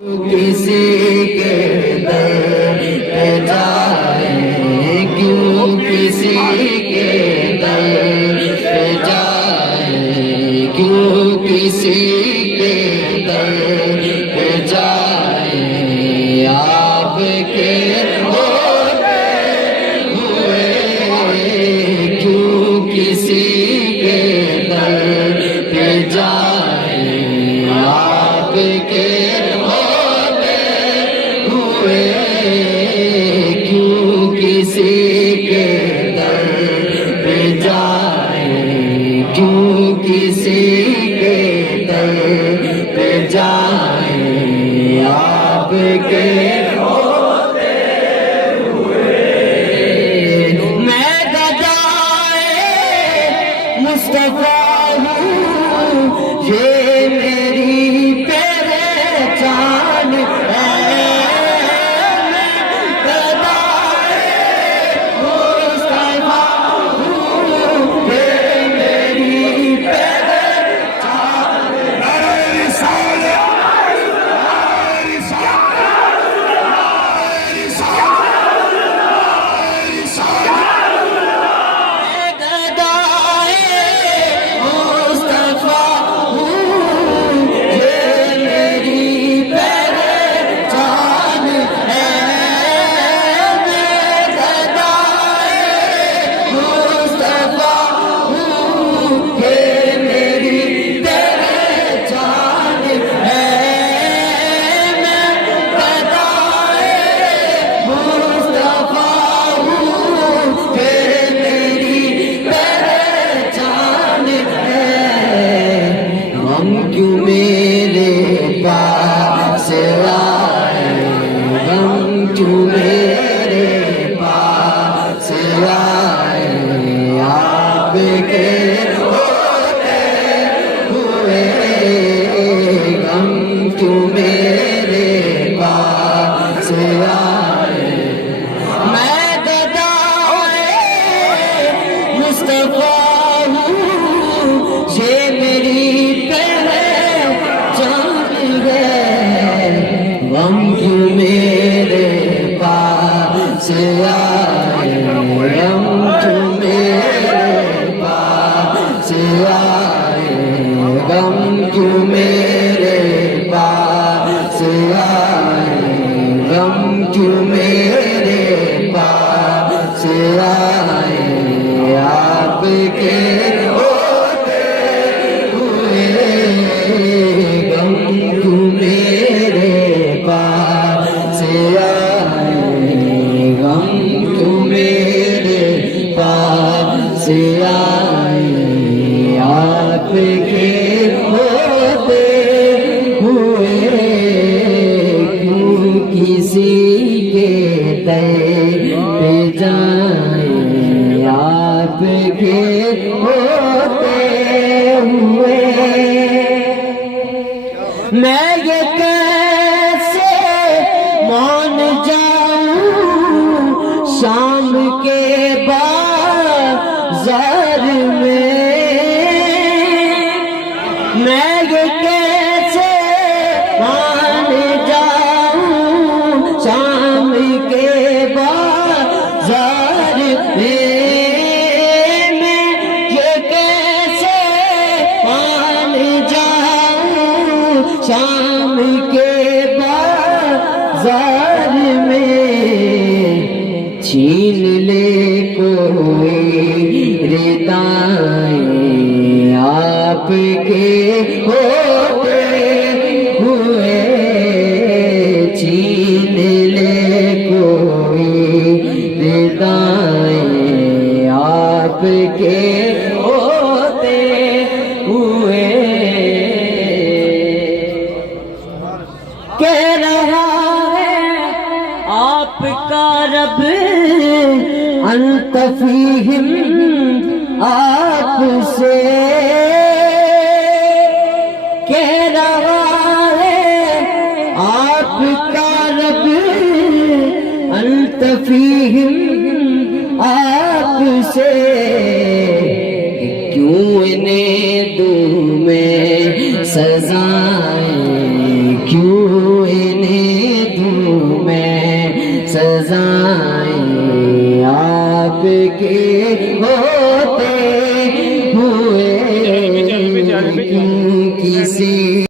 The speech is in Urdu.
کسی کے در پہ جائیں، کیوں کسی کے در پہ جائیں، کیوں کسی کے در پہ جائیں، آپ کے ہوتے ہوئے کیوں کسی کے در پہ جائیں، آپ کے کیوں کسی کے در پہ جائیں، کیوں کسی کے در پہ جائیں، آپ کے ہوتے ہوئے میں گدائے مصطفیٰ ہوں، یہ میری پہچان ہے، کیوں میرے پاس آئے، غم کیوں میرے پاس آئے، آپ کے ہوتے ہوئے غم کیوں میرے پاس آئے، میں گدائے مصطفیٰ ہوں، یہ میری غم کیوں میرے پاس آئے، غم کیوں میرے پاس آئے، غم کیوں میرے پاس آئے، غم کیوں میرے پاس آئے، آپ کے ہوتے ہوئے غم کیوں میرے پاس آئے، غم کیوں میرے پاس آئے، آپ کے ہوتے ہوئے کیوں کسی کے در پہ جائیں، آپ کے ہوتے ہوئے میں یہ کیسے مان جاؤں شام کے بازار میں، میں یہ کیسے مان جاؤں شام کے بازار میں، میں یہ کیسے مان جاؤں شام کے بازار میں، چھین لے کوئی ردائیں، آپ کے ہوتے ہوئے چھین لے کوئی ردائیں، آپ کے ہوتے ہوئے کہہ رہا ہے آپ کا رب انت فیہم، آپ سے کہہ رہا ہے آپ کا رب انت فیہم، آپ سے کیوں انہیں دوں میں سزائیں، کیوں سزائیں آپ کے ہوتے